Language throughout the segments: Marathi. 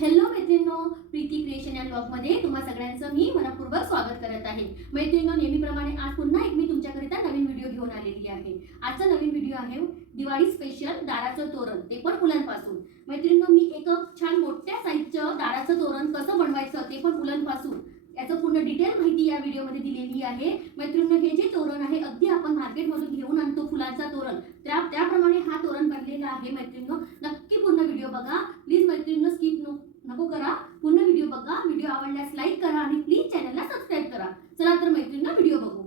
हॅलो मैत्रिणींनो प्रीती क्रिएशन या ब्लॉगमध्ये तुम्हा सगळ्यांचं मी मनपूर्वक स्वागत करत आहे. मैत्रिणींनो नेहमीप्रमाणे आज पुन्हा एक मी तुमच्याकरिता नवीन व्हिडिओ घेऊन आलेली आहे. आजचा नवीन व्हिडिओ आहे दिवाळी स्पेशल दाराचं तोरण ते पण फुलांपासून मैत्रिणींनो मी एक छान मोठ्या साईजचं दाराचं तोरण कसं बनवायचं ते पण फुलांपासून याचं पूर्ण डिटेल माहिती या व्हिडिओमध्ये दिलेली आहे. मैत्रिणींनो हे जे तोरण आहे अगदी आपण मार्केटमधून घेऊन आणतो फुलांचा तोरण. त्या त्याप्रमाणे हा तोरण बनलेला आहे मैत्रिणींनो नक्की पूर्ण व्हिडिओ बघा प्लीज मैत्रिणींनो स्किप नको करा पूर्ण व्हिडिओ बघा व्हिडिओ आवडल्यास लाईक करा आणि प्लीज चॅनलला सबस्क्राईब करा चला तर मैत्रिणींनो व्हिडिओ बघू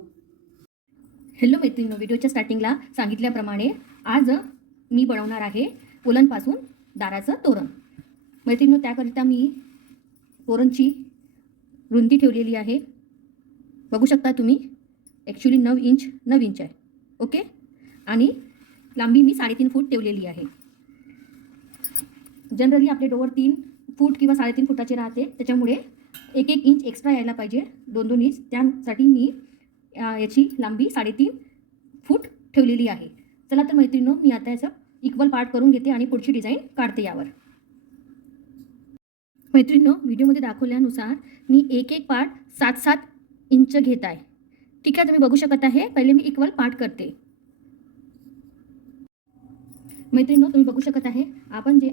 हॅलो मैत्रिणीनो व्हिडिओच्या स्टार्टिंगला सांगितल्याप्रमाणे आज मी बनवणार आहे पुलंपासून दाराचं तोरण. मैत्रिणीनो त्याकरिता मी तोरणची रुंदी ठेवलेली आहे. बघू शकता तुम्ही ॲक्च्युली नऊ इंच नऊ इंच आहे. ओके आणि लांबी मी साडेतीन फूट ठेवलेली आहे. जनरली आपले डोअर तीन फूट किंवा साडेतीन फुटाचे राहते. त्याच्यामुळे एक एक इंच एक्स्ट्रा यायला पाहिजे. दोन दोन इंच त्यासाठी मी याची लांबी साडेतीन फूट ठेवलेली आहे. चला तर मैत्रिणीनो मी आता याचं इक्वल पार्ट करून घेते आणि पुढची डिझाईन काढते यावर. मैत्रिणीनो व्हिडिओमध्ये दाखवल्यानुसार मी एक एक पार्ट सात सात इंच घेत आहे. ठीक आहे तुम्ही बघू शकत आहे पहिले मी इक्वल पार्ट करते. मैत्रिणीनो तुम्ही बघू शकत आहे आपण जे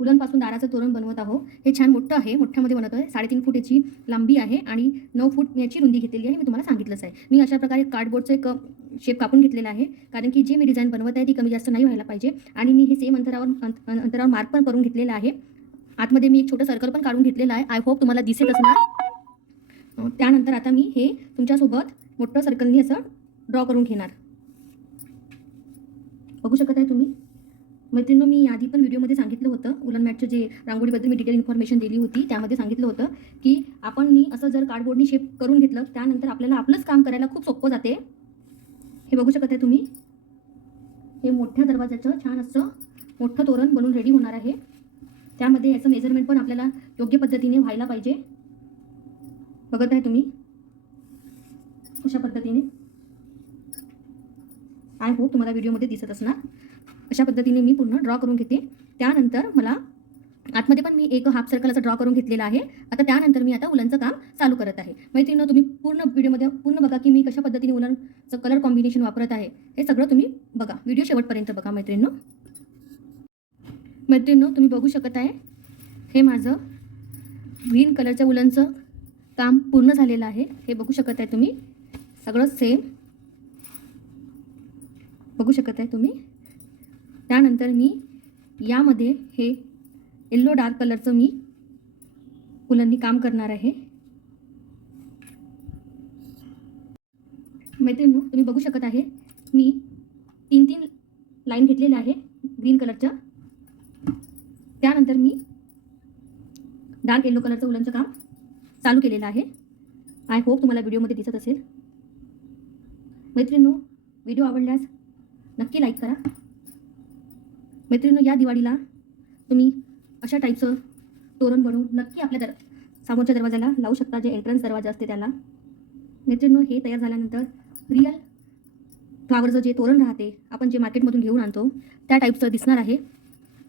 उलनपासून दाराचं तोरण बनवत आहोत हे छान मोठं आहे मोठ्यामध्ये बनवत आहे साडेतीन फूट याची लांबी आहे आणि नऊ फूट याची रुंदी घेतलेली आहे मी तुम्हाला सांगितलंच आहे. मी अशा प्रकारे कार्डबोर्डचं एक शेप कापून घेतलेला आहे. कारण की जी मी डिझाईन बनवत आहे ती कमी जास्त नाही व्हायला पाहिजे. आणि मी हे सेम अंतरावर अंत- अंतरावर मार्क पण करून घेतलेला आहे. आतमध्ये मी एक छोटं सर्कल पण काढून घेतलेलं आहे. आय होप तुम्हाला दिसत असणार. अं, त्यानंतर आता मी हे तुमच्यासोबत मोठं सर्कलनी असं ड्रॉ करून घेणार. बघू शकत आहे तुम्ही? मैत्रिणी मी आधी पण व्हिडिओमध्ये सांगितलं होतं. उलन मॅटचं जे रांगोळीबद्दल मी डिटेल इन्फॉर्मेशन दिली होती त्यामध्ये सांगितलं होतं की आपण मी असं जर कार्डबोर्डनी शेप करून घेतलं त्यानंतर आपल्याला आपलंच काम करायला खूप सोपं जाते. हे बघू शकत आहे तुम्ही. हे मोठ्या दरवाजाचं छान असं मोठं तोरण बनून रेडी होणार आहे. त्यामध्ये याचं मेजरमेंट पण आपल्याला योग्य पद्धतीने व्हायला पाहिजे. बघत आहे तुम्ही. अशा पद्धतीने. आय होप तुम्हाला व्हिडिओमध्ये दिसत असणार. अशा पद्धतीने मी पूर्ण ड्रॉ करून घेते. त्यानंतर मला आतमध्ये पण मी एक हाफ सर्कल असं ड्रॉ करून घेतलेला आहे. आता त्यानंतर मी आता उलनचं काम चालू करत आहे. मैत्रिणी तुम्ही पूर्ण व्हिडिओमध्ये पूर्ण बघा की मी कशा पद्धतीने उलनचं कलर कॉम्बिनेशन वापरत आहे. हे सगळं तुम्ही बघा. व्हिडिओ शेवटपर्यंत बघा मैत्रिणींनो. मैत्रिणींनो तुम्ही बघू शकत आहे. हे माझं ग्रीन कलरच्या उलनचं काम पूर्ण झालेलं आहे. हे बघू शकत आहे तुम्ही. सगळं सेम बघू शकत आहे तुम्ही. त्यानंतर मी यामध्ये हे येल्लो डार्क कलरचं मी फुलांनी काम करणार आहे. मैत्रिणी तुम्ही बघू शकत आहे मी तीन तीन लाईन घेतलेल्या आहे ग्रीन कलरच्या. त्यानंतर मी डार्क येल्लो कलरचं उलनचं काम चालू केलेलं आहे. आय होप तुम्हाला व्हिडिओमध्ये दिसत असेल. मैत्रिणींनो व्हिडिओ आवडल्यास नक्की लाईक करा. मैत्रिणी या दिवाळीला तुम्ही अशा टाईपचं तोरण बनवून नक्की आपल्या दर समोरच्या दरवाजाला लावू शकता जे एंट्रन्स दरवाजा असते त्याला. मित्रांनो हे तयार झाल्यानंतर रिअल फ्लावरचं जे तोरण राहते आपण जे मार्केटमधून घेऊन आणतो त्या टाईपचं दिसणार आहे.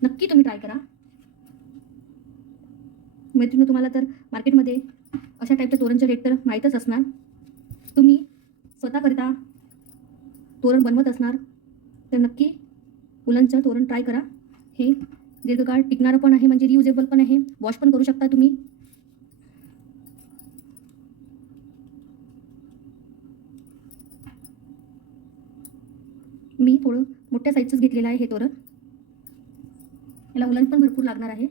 नक्की तुम्ही ट्राय करा. मैत्रिणी तुम्हाला तर मार्केटमध्ये अशा टाईपच्या तोरणचे रेट तर माहीतच असणार. तुम्ही स्वतःकरिता तोरण बनवत असणार तर नक्की फुलांचं तोरण ट्राय करा. हे दीर्घकाळ टिकणारं पण आहे म्हणजे रियुजेबल पण आहे. वॉश पण करू शकता तुम्ही. मी थोडं मोठ्या साईजचंच घेतलेलं आहे हे तोरण. याला उलन पण भरपूर लागणार आहे.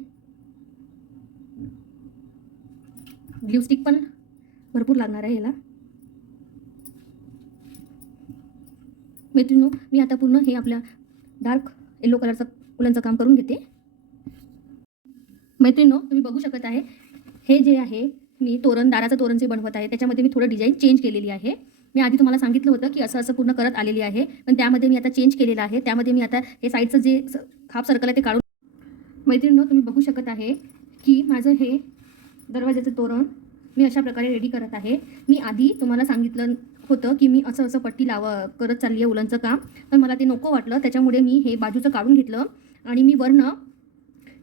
ग्ल्यू स्टिक पण भरपूर लागणार आहे याला. मैत्रिणी मी आता पूर्ण हे आपल्या डार्क येलो कलरचं उलनचं काम करून घेते. मैत्रिणीनो तुम्ही बघू शकत आहे हे जे आहे मी तोरण दाराचं तोरण जे बनवत आहे त्याच्यामध्ये मी थोडं डिझाईन चेंज केलेली आहे. मी आधी तुम्हाला सांगितलं होतं की असं असं पूर्ण करत आलेली आहे पण त्यामध्ये मी आता चेंज केलेलं आहे. त्यामध्ये मी आता हे साईडचं जे स- हाफ सर्कल आहे ते काढून मैत्रिणीनो तुम्ही बघू शकत आहे की माझं हे दरवाजाचं तोरण मी अशा प्रकारे रेडी करत आहे. मी आधी तुम्हाला सांगितलं होतं की मी असं असं पट्टी लाव करत चालली आहे उलनचं काम पण मला ते नको वाटलं. त्याच्यामुळे मी हे बाजूचं काढून घेतलं आणि मी वरनं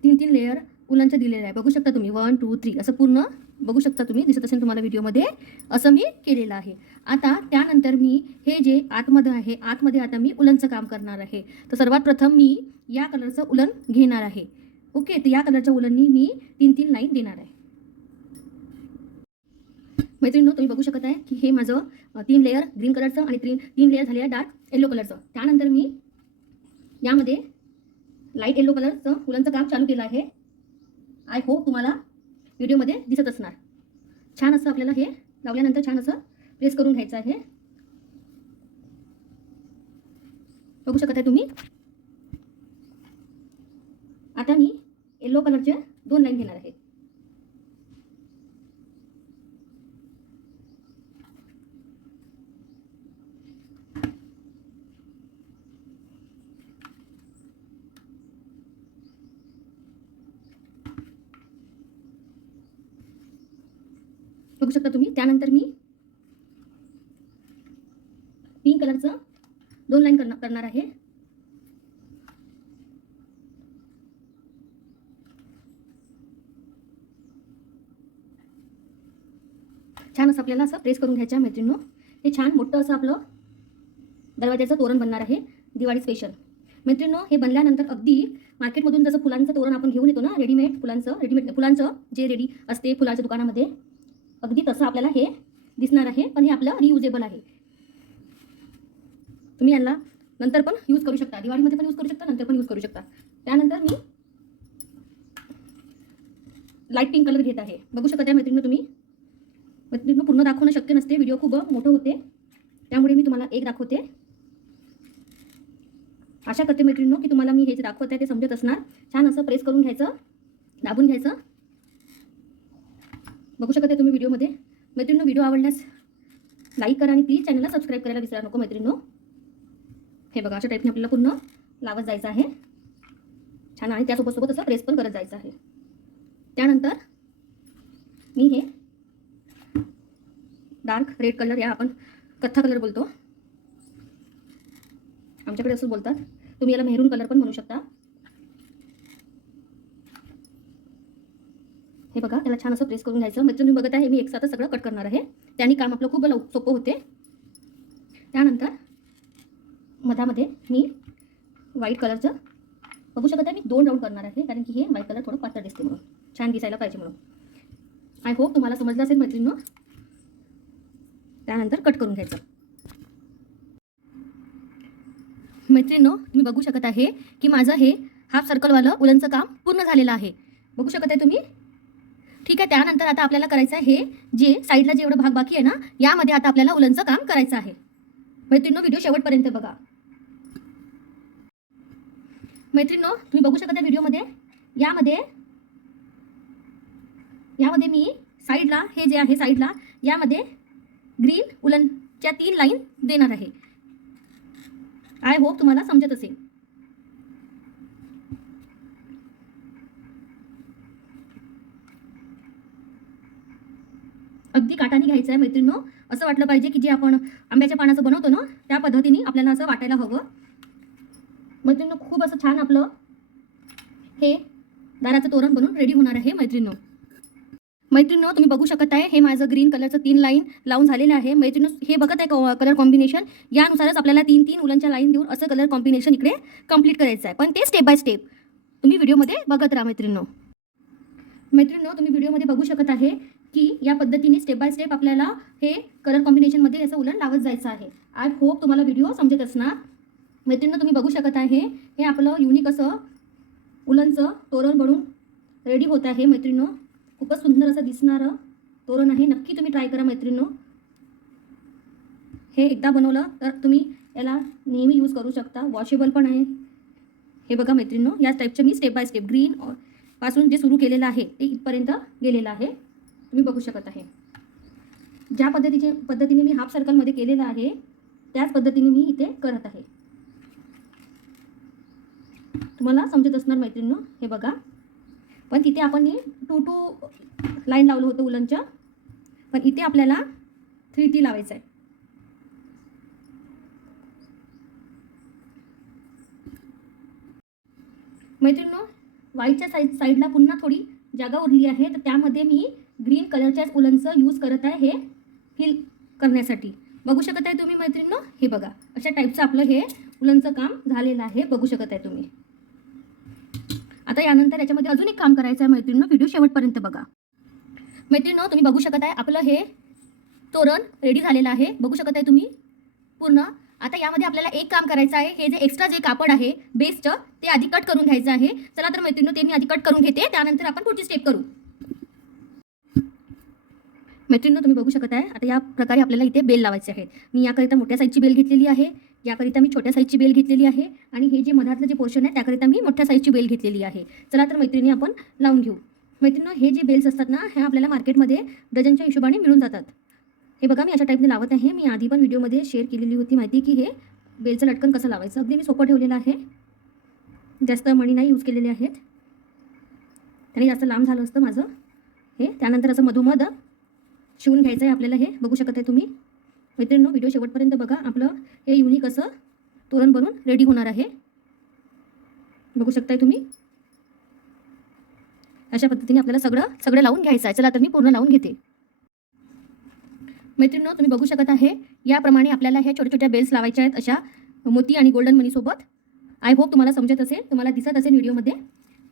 तीन तीन लेअर उलनचं दिलेलं आहे. बघू शकता तुम्ही. वन टू थ्री असं पूर्ण बघू शकता तुम्ही. दिसत असेल तुम्हाला व्हिडिओमध्ये. असं मी केलेलं आहे. आता त्यानंतर मी हे जे आतमध्ये आहे आतमध्ये आता मी उलनचं काम करणार आहे. तर सर्वात प्रथम मी या कलरचं उलन घेणार आहे. ओके तर या कलरच्या उलननी मी तीन तीन लाईन देणार आहे. मैत्रिणी तुम्ही बघू शकत आहे की हे माझं तीन लेअर ग्रीन कलरचं आणि तीन तीन लेअर झाले आहे डार्क येलो कलरचं त्यानंतर मी यामध्ये लाइट येलो कलरचं उलनचं काम चालू केलं आहे. आय होप तुम्हाला व्हिडिओमध्ये दिसत असणार. छान असं आपल्याला हे लावल्यानंतर छान असं प्रेस करून घ्यायचं आहे. बघू शकत आहे तुम्ही? आता मी येलो कलरचे दोन लाईन घेणार आहे. बघू शकता तुम्ही. त्यानंतर मी पिंक कलरचं दोन लाईन करणार करणार आहे. छान असं आपल्याला असं प्रेस करून घ्यायचं मैत्रिणीनो. हे छान मोठं असं आपलं दरवाज्याचं तोरण बनणार आहे. दिवाळी स्पेशल मैत्रिणीनो हे बनल्यानंतर अगदी मार्केटमधून जसं फुलांचं तोरण आपण घेऊन येतो ना रेडीमेड फुलांचं रेडीमेड फुलांचं जे रेडी असते फुलांच्या दुकानामध्ये अगदी तसं आपल्याला हे दिसणार आहे पण हे आपलं रियुजेबल आहे. तुम्ही यांना नंतर पण यूज करू शकता. दिवाळीमध्ये पण यूज करू शकता नंतर पण यूज करू शकता. त्यानंतर मी लाइट पिंक कलर घेत आहे. बघू शकता त्या मैत्रिणीनं तुम्ही. मैत्रिणीनं पूर्ण दाखवणं शक्य नसते. व्हिडिओ खूप मोठं होते. त्यामुळे मी तुम्हाला एक दाखवते. आशा करते मैत्रिणीनो की तुम्हाला मी हे जे दाखवत आहे ते समजत असणार. छान असं प्रेस करून घ्यायचं दाबून घ्यायचं. बघू शकता तुम्ही व्हिडिओमध्ये. मैत्रिणी व्हिडिओ आवडल्यास लाईक करा आणि प्लीज चॅनलला सबस्क्राईब करायला विसरा नको मैत्रिणीनो. हे बघा अशा टाईपने आपल्याला पूर्ण लावत जायचं आहे. छान आणि त्यासोबत सोबत असं प्रेस पण करत जायचं आहे. त्यानंतर मी हे डार्क रेड कलर या आपण कथ्था कलर बोलतो. आमच्याकडे असं बोलतात. तुम्ही याला मेहरून कलर पण म्हणू शकता. हे बघा त्याला छान असं प्रेस करून घ्यायचं. म्हणजे तुम्ही बघत आहे मी एकसाथ सगळं कट करणार आहे. त्याने काम आपलं खूप लव सोपं होते. त्यानंतर मधामध्ये मी व्हाईट कलरचं बघू शकत आहे मी दोन राऊंड करणार आहे कारण की हे व्हाईट कलर थोडं पातळ दिसते म्हणून. छान दिसायला पाहिजे म्हणून. आय होप तुम्हाला समजलं असेल मैत्रिणीनं. त्यानंतर कट करून घ्यायचं. मैत्रिणीनो तुम्ही बघू शकत आहे की माझं हे हाफ सर्कलवालं उलनचं काम पूर्ण झालेलं आहे. बघू शकत आहे तुम्ही? ठीक आहे त्यानंतर आता आपल्याला करायचं आहे हे जे साईडला जेवढं भाग बाकी आहे ना यामध्ये आता आपल्याला उलनचं काम करायचं आहे. मैत्रिणो व्हिडिओ शेवटपर्यंत बघा. मैत्रिणो तुम्ही बघू शकता व्हिडिओमध्ये यामध्ये यामध्ये मी साईडला हे जे आहे साईडला यामध्ये ग्रीन उलनच्या तीन लाईन देणार आहे. आय होप तुम्हाला समजत असेल. अगदी काटाने घ्यायचं आहे मैत्रिणीनो. असं वाटलं पाहिजे की जे आपण आंब्याच्या पानाचं बनवतो ना त्या पद्धतीने आपल्याला असं वाटायला हवं. मैत्रिणीनो खूप असं छान आपलं हे दाराचं तोरण बनून रेडी होणार आहे मैत्रिणीनो. मैत्रिणीनो तुम्ही बघू शकत आहे हे माझं ग्रीन कलरचं तीन लाईन लावून झालेलं आहे. मैत्रिणी हे बघत आहे कलर कॉम्बिनेशन यानुसारच आपल्याला तीन तीन उलनच्या लाईन देऊन असं कलर कॉम्बिनेशन इकडे कंप्लीट करायचं आहे. पण ते स्टेप बाय स्टेप तुम्ही व्हिडिओमध्ये बघत राहा मैत्रिणीनो. मैत्रिणीनो तुम्ही व्हिडिओमध्ये बघू शकत आहे की या पद्धतीने स्टेप बाय स्टेप आपल्याला हे कलर कॉम्बिनेशनमध्ये याचं उलट लावत जायचं आहे. आय होप तुम्हाला व्हिडिओ समजत असणार. मैत्रिणीनं तुम्ही बघू शकत आहे. हे आपलं युनिक असं उलनचं तोरण बनून रेडी होत आहे मैत्रिणीनो खूपच सुंदर असं दिसणारं तोरण आहे. नक्की तुम्ही ट्राय करा मैत्रिणीनो हे एकदा बनवलं तर तुम्ही याला नेहमी यूज करू शकता. वॉशेबल पण आहे. हे बघा मैत्रिणीनं या टाईपचं मी स्टेप बाय स्टेप ग्रीन पासून जे सुरू केलेलं आहे ते इथपर्यंत गेलेलं आहे. तुम्ही बघू शकत आहे. ज्या पद्धतीचे पद्धतीने मी हाफ सर्कलमध्ये केलेलं आहे त्याच पद्धतीने मी इथे करत आहे. तुम्हाला समजत असणार मैत्रिणीनो हे बघा. पण तिथे आपण टू टू लाईन लावलं होतं उलनच्या. पण इथे आपल्याला थ्री टी लावायचं आहे मैत्रिणीनो वाईच्या साईड साईडला पुन्हा थोडी जागा उरली आहे तर त्यामध्ये मी ग्रीन कलरच्याच उलनचं यूज करत आहे हे फिल करण्यासाठी. बघू शकत आहे तुम्ही मैत्रिणींनो? हे बघा. अशा टाईपचं आपलं हे उलनचं काम झालेलं आहे. बघू शकत आहे तुम्ही. आता यानंतर याच्यामध्ये अजून एक काम करायचं आहे मैत्रिणींनो. व्हिडिओ शेवटपर्यंत बघा. मैत्रिणींनो तुम्ही बघू शकत आहे आपलं हे तोरण रेडी झालेलं आहे. बघू शकत आहे तुम्ही? पूर्ण. आता यामध्ये आपल्याला एक काम करायचं आहे. हे जे एक्स्ट्रा जे कापड आहे बेस्टचं ते आधी कट करून घ्यायचं आहे. चला तर मैत्रिणी ते मी आधी कट करून घेते. त्यानंतर आपण पुढची स्टेप करू. मैत्रिणी तुम्ही बघू शकत आहे. आता या प्रकारे आपल्याला इथे बेल लावायचे आहेत. मी याकरिता मोठ्या साईजची बेल घेतलेली आहे. याकरिता मी छोट्या साईजची बेल घेतलेली आहे. आणि हे जे मधातलं जे पोर्शन आहे त्याकरिता मी मोठ्या साईजची बेल घेतलेली आहे. चला तर मैत्रिणी आपण लावून घेऊ. मैत्रिणी हे जे बेल्स असतात ना हे आपल्याला मार्केटमध्ये डझनच्या हिशोबाने मिळून जातात. हे बघा मी अशा टाईपने लावत आहे. मी आधी पण व्हिडिओमध्ये शेअर केलेली होती माहिती की हे बेलचं लटकन कसं लावायचं. अगदी मी सोपं ठेवलेलं आहे. जास्त मणी नाही यूज केलेले आहेत. त्याने जास्त लांब झालं असतं माझं. हे त्यानंतर असं मधोमध शिवून घ्यायचं आहे आपल्याला हे. बघू शकत आहे तुम्ही. मैत्रिणींनो व्हिडिओ शेवटपर्यंत बघा. आपलं हे युनिक असं तोरण बनून रेडी होणार आहे. बघू शकताय तुम्ही. अशा पद्धतीने आपल्याला सगळं सगळं लावून घ्यायचं आहे. चला तर मी पूर्ण लावून घेते. मैत्रिणींनो तुम्ही बघू शकत आहे याप्रमाणे आपल्याला ह्या छोट्या छोट्या बेल्स लावायच्या आहेत अशा मोती आणि गोल्डन मनीसोबत आय होप तुम्हाला समजत असेल तुम्हाला दिसत असेल व्हिडिओमध्ये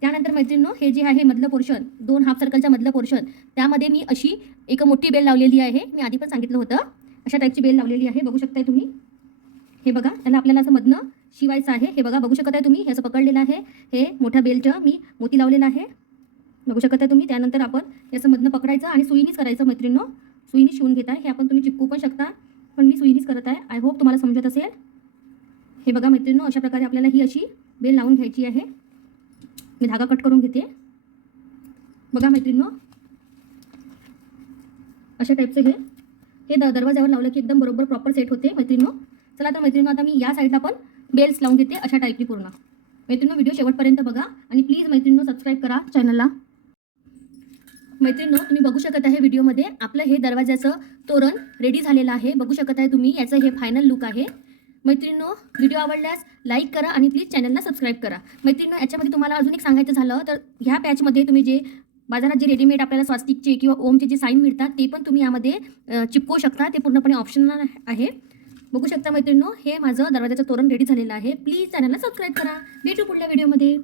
त्यानंतर मैत्रिणींनो हे जे आहे मधलं पोर्शन दोन हाफ सर्कलच्या मधलं पोर्शन त्यामध्ये मी अशी एक मोठी बेल लावलेली आहे. मी आधी पण सांगितलं होतं. अशा टाईपची बेल लावलेली आहे. बघू शकताय तुम्ही. हे बघा त्याला आपल्याला असं मधनं शिवायचं आहे. हे बघा बघू शकत आहे तुम्ही. हे असं पकडलेलं आहे. हे मोठ्या बेलचं मी मोती लावलेलं आहे. बघू शकत आहे तुम्ही. त्यानंतर आपण याचं मधनं पकडायचं आणि सुईनीच करायचं मैत्रिणींनो. सुईनी शिवून घेत आहे हे आपण तुम्ही चिपकू पण शकता. पण मी सुईनीच करत आहे. आय होप तुम्हाला समजत असेल. हे बघा मैत्रिणींनो अशा प्रकारे आपल्याला ही अशी बेल लावून घ्यायची आहे. मी धागा कट करून घेते. बघा मैत्रिणींनो. अशा टाईपचं हे हे द दरवाजावर लावलं की एकदम बरोबर प्रॉपर सेट होते मैत्रिणींनो. चला तर मैत्रिणींनो आता मी या साईडला पण बेल्स लावून घेते अशा टाईपची पूर्ण. मैत्रिणींनो व्हिडिओ शेवटपर्यंत बघा आणि प्लीज मैत्रिणींनो सबस्क्राईब करा चॅनलला मैत्रिणीनो तुम्ही बघू शकत आहे व्हिडिओमध्ये आपलं हे दरवाजाचं तोरण रेडी झालेलं आहे. बघू शकत आहे तुम्ही याचं हे फायनल लुक आहे. मैत्रिणींनो व्हिडिओ आवडल्यास लाईक करा आणि प्लीज चॅनलला सबस्क्राईब करा. मैत्रिणींनो याच्यामध्ये तुम्हाला अजून एक सांगायचं झालं तर ह्या पॅचमध्ये तुम्ही जे बाजारात जे रेडीमेड आपल्याला स्वास्तिकचे किंवा ओमचे जे साईन मिळतात ते पण तुम्ही यामध्ये चिपकवू शकता. ते पूर्णपणे ऑप्शनल आहे. बघू शकता मैत्रिणींनो हे माझं दरवाजाचं तोरण रेडी झालेलं आहे. प्लीज चॅनलला सबस्क्राईब करा. भेटू पुढल्या व्हिडिओमध्ये.